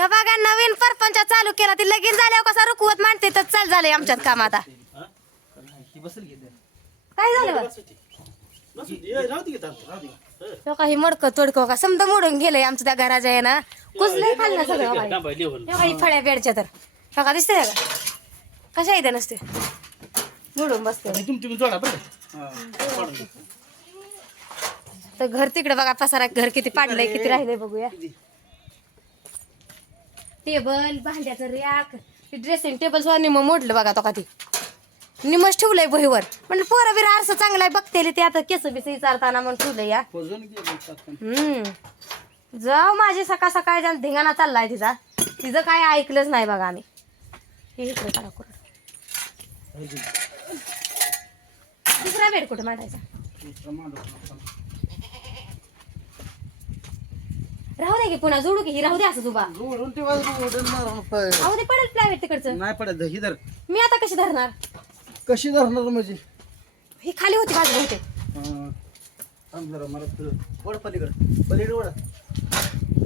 या बघा नवीन परपंच चालू केला ती लगीन झाल्यावर कसा रुकवत मांडते तर चाल झालंय आमच्यात काम आता ही. काय झालं. हं. तो काही मडकं तोडकं का समजा मोडून गेलंय आमचं त्या घराच्या आहे ना कुजलंय खाल्लं सगळं. हे काही फळ्या बेडच्या तर का दिसते का कशा इथे नसते मोडून बसते जोडा बरं? हा. तर घर तिकडे बघा पसारा घर किती पाडलंय किती राहिलंय बघूया टेबल भांड्याचं रॅक ड्रेसिंग टेबल सुद्धा निम मोडलं बघा तो का ती. निमच ठेवलंय बहीवर म्हणलं पोरं बिर आरसं चांगलं आहे बघते ते आता केस बिस विचारताना म्हणून ठेवलंय या. हम्म. जाऊ माझी सकाळ सकाळ ज्या धिंगाणा चाललाय तिचा. तिचं काय ऐकलंच नाही बघा आम्ही. हे इकडे कुठं. दुसरा बेड कुठं मांडायचा दुसरं मांडू आपण. राहू दे की पुन्हा जोडू की ही राहू दे असं तुबा जोडून पाय. राहू दे पडेल प्रायव्हेट तिकडचं. नाही पडत ही धर. मी आता कशी धरणार? कशी धरणार म्हणजे? ही खाली होती बाजू होते हा. थांब जरा मला तुझं वड पलीकडं. पलीकडे वड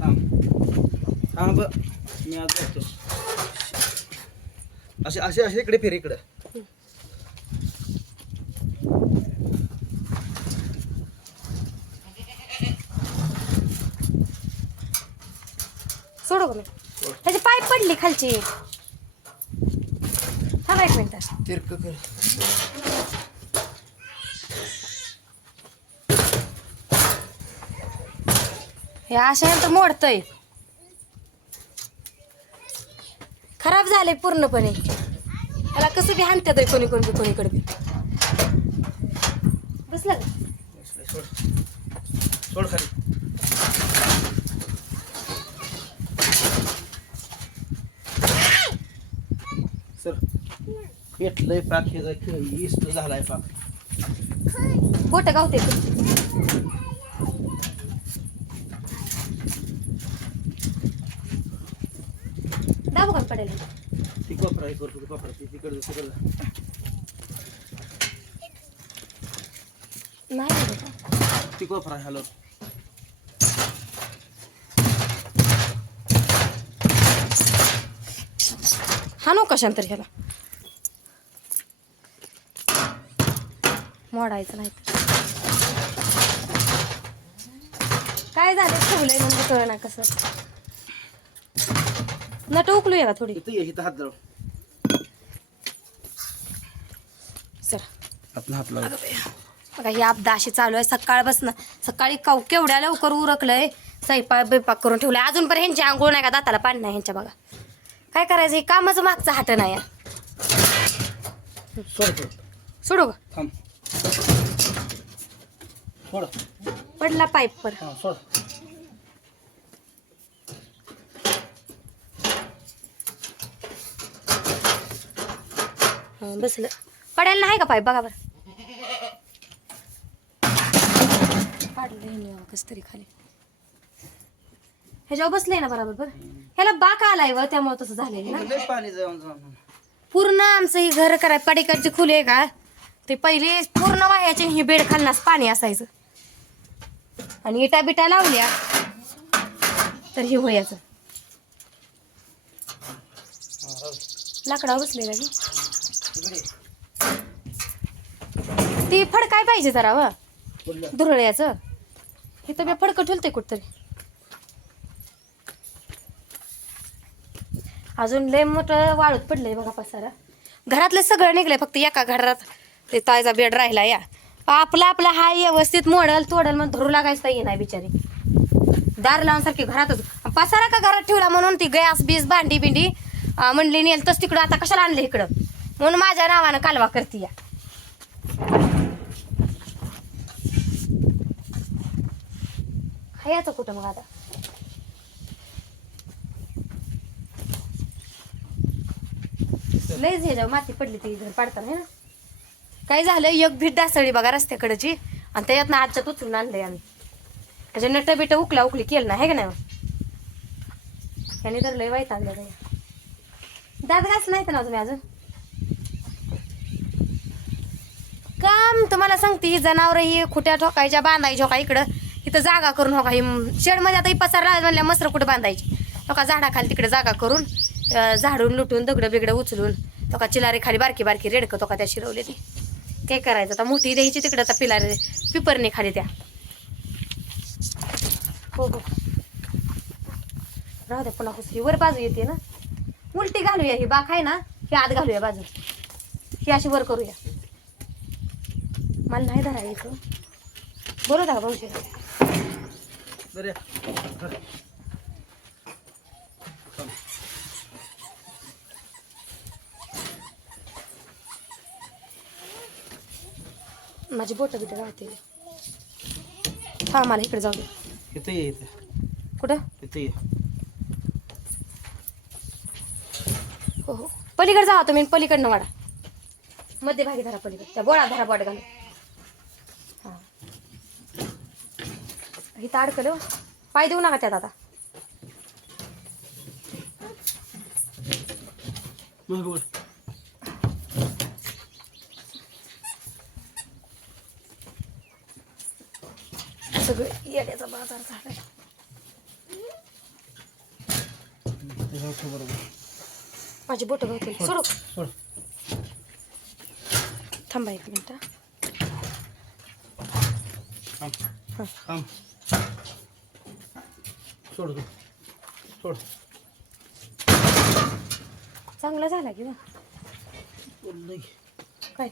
थांब. थांब. मी आज जातो असे असे असे इकडे फिर इकडं. सोडू का मी? त्याची पाईप पडली खालची. थांबा एक मिनिट. तिरक कर. हे अशा तर मोडतय. खराब झाले पूर्णपणे. त्याला कसं बी हाणत्यात आहे कोणी कोणी बी कोणीकडे बी. बसलं सोड खाली. पेटलंय पाक हे इस्त झालाय पाक. बोट गावते. दाबू का पडेल? ती कोपरा हे करतो ती कोपरा ती तिकडं तिकडं. नाही. ती कोपरा हॅलो. हाणू कशांतर ह्याला. मोडायचं नाही. काय झालं? ठेवलंय म्हणजे कळ ना कसं. नट उकलूया का थोडी? इथं ये इथं हात जवळ चला. आपला हात लाव. बघा ही आपदा अशी चालू आहे. सकाळ बसणं सकाळी कव केवढ्या लवकर उरकलंय. स्वयंपाक बिपाक करून ठेवलाय. अजून पण ह्यांची आंघोळ नाही का? दाताला पाणी नाही ह्यांच्या बघा. काय करायचं? हे कामाचं मागचं हाट नाही. सोड सोड. सोडू का? थांब. सोड. पडला पाईप पर. हां सोड. हं, बसलं. पडायला नाही का पाईप? बघा बरं. पाडलं कसं तरी खाली. ह्याच्यावर बसलंय ना बरोबर बरं. ह्याला बाका आलाय व त्यामुळे तसं झालेलं ना. लय पाणी जाऊन जाऊन. पूर्ण आमचं ही घर कराय पडीकडची खुली आहे का? ते पहिले पूर्ण वाह्याचे ही बेड खालनास पाणी असायचं. आणि इटा बिटा लावल्या तर हे वयाचं. लाकडावर बसलेला की ती फडकाय पाहिजे जरा व? धुरळ्याचं. हे तर मी फडकं ठेवते कुठतरी. अजून लय मोठं वाळूत पडलंय बघा पसारा. घरातलं सगळं निघलंय फक्त एका घरात. ते ताईचा बेड राहिला या. आपला आपला हा व्यवस्थित मोडल तोडल मग धरू लागायचं ये नाही बिचारी. दार लावून सारखी घरातच. पसारा का घरात ठेवला म्हणून ती गॅस बीस भांडी बिंडी म्हणली नेल तस तिकडं आता कशाला आणलं इकडं? म्हणून माझ्या नावानं कालवा करते या. खायचं कुठं मग आता? लयच हे जाऊ माती पडली ती घर पाडताना ना? काय झालं? एक भीट डासळी बघा रस्त्याकडची आणि त्याच्यातनं आजच्यात उचलून आणलंय आम्ही. त्याच्या नट बिट उकला उकली केलं ना हे का नाही? त्याने तर लय वाईट आणलं काय दात घास नाही ना तुम्ही अजून. काम तुम्हाला सांगते ही जनावर ही खुट्या ठोकायच्या बांधायच्या हो का इकडं. इथं जागा करून हो का ही शेडमध्ये आता ही म्हणल्या मसर कुठं बांधायची? हो लोका झाडाखाली तिकडे जागा करून झाडून लुटून दगडं बिगडं उचलून हो लोका चिलारी खाली बारकी बारकी रेडकं तो हो का त्या शिरवले ती काय करायचं? आता मोठी द्यायची तिकडं आता पिलारी पिपरने खाली त्या हो हो. राहू द्या पुन्हा हुसरी. वर बाजू येते ना? उलटी घालूया ही बाक आहे ना? ही आत घालूया बाजू. ही अशी वर करूया. मला नाही धरा इथं बरोबर का भाऊजी बरं धर. माझी बोटं बिटं राहते. हा मला इकडे जाऊ दे. इथं ये इथं. कुठं? इथं ये. हो हो. पलीकडे जावा तुम्ही पलीकडनं वाडा मध्यभागी धरा पलीकडे. त्या बोळा धरा बोट घालून. हां. इथं अडकलं. पाय देऊ नका त्यात आता. मग बोल सगळं येड्याचा बाजार झालाय. माझी बोटं गवतील सोडू थांबा एक मिनिट. हा. सोड तू. सोड. चांगला झाला की बोललं की. काय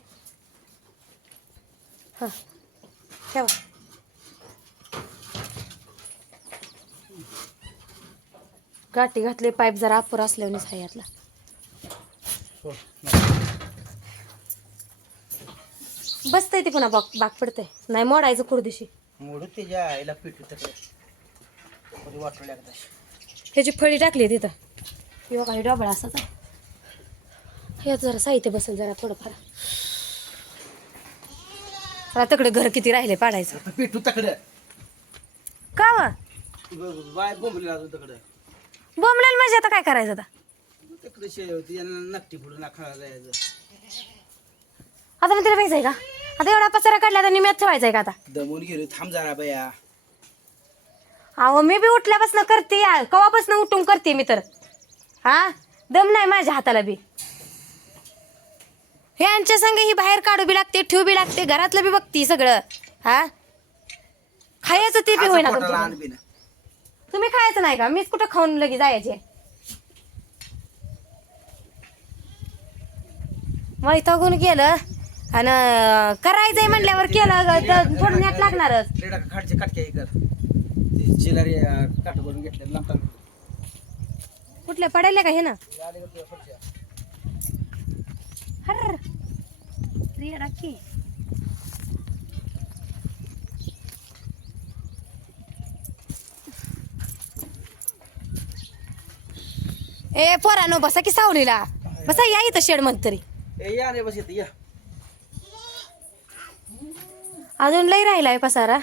हां ठेवा गाठी घातले पाईप जरा अपुर असल्यानेच आहे यातला. बसतंय ते पुन्हा बाग बाग पडतंय. नाही मोडायचं कुरदिशी मोडू आईला तिकडे ह्याची फळी टाकली तिथं. किंवा काही डबळा असाच हे जरा साहित्य बसेल जरा थोडंफार. जरा तिकडे घर किती राहिले पाडायचं. पिटू तकडे. का बाय बोंबली तकडे. बोंबलेल म्हणजे आता काय करायचं आता? तिकडे शे होती यांना नक्की पुढे नाखायला जायचं. आता मी तिला भेजाय का? आता एवढा पचारा काढला आता निम्यात ठेवायचा का आता? दमून गेलो थांब जरा बया अहो मी बी उठल्यापासून करते या कवापासून उठून करते मी तर. हा? दम नाही माझ्या हाताला बी. हे यांच्या संग ही बाहेर काढू बी लागते ठेवू बी लागते घरातलं बी बघती सगळं. हा? खायचं ते बी होईना आण. तुम्ही खायचं नाही का? मीच कुठं खाऊन लगे जायचे? मग इथं गेलं आणि करायचंय म्हणल्यावर केलं तर थोडं नेट लागणारच. काटके चिलारी काट करून घेतले. कुठल्या? पडायला का हे ना? हर रेडा की ए पोरानो बसा की सावलीला. बसा या इथं शेडमध्ये तरी. ए या रे बस येते या. अजून लई राहिलाय पसारा.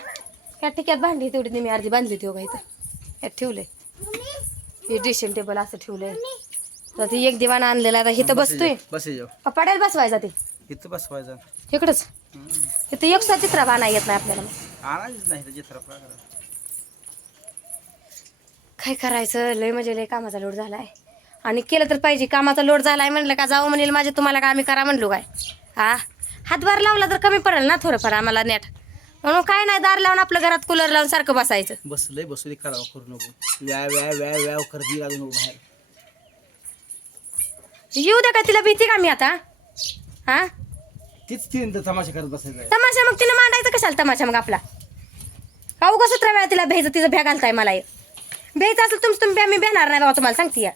ह्या टिक्यात बांधली तेवढी मी अर्धी बांधली होती बघा इथं. यात ठेवले हे ड्रेसिंग टेबल असं ठेवलंय. तर ती एक दिवाण आणलेला आता इथं बसतोय. बस जाऊ अ, पडेल बसवायचा ते. इथं बसवायचं. इकडंच. इथं एकसा चित्रा बाणा येत नाही आपल्याला. मग. आणायच नाही तर जिथं करा काय करायचं? लय म्हणजे लय कामाचा लोड झालाय. आणि केलं तर पाहिजे. कामाचा लोड झालाय म्हणलं का जाऊ म्हणेल माझे तुम्हाला का आम्ही करा म्हणलो काय? हा? हातभार लावला तर कमी पडेल ना थोडंफार आम्हाला नेट. म्हणून काय नाही दार लावून आपलं घरात कूलर लावून सारखं बसायचं. बसलंय बसू दे करावं करू नको. व्या व्या व्या बाहेर येऊ द्या का तिला भीती का मी आता? हा? तीच तीन तमाशा करत बसायचं. आहे. तमाशा मग तिला मांडायचं कशाला तमाशा मग आपला? उगा सतरा वेळा तिला भ्यायचं तिचं भ्या घालताय मला हे. भ्यायचं असेल तुमचं तुम्ही मी भेणार नाही बाबा तुम्हाला सांगते या.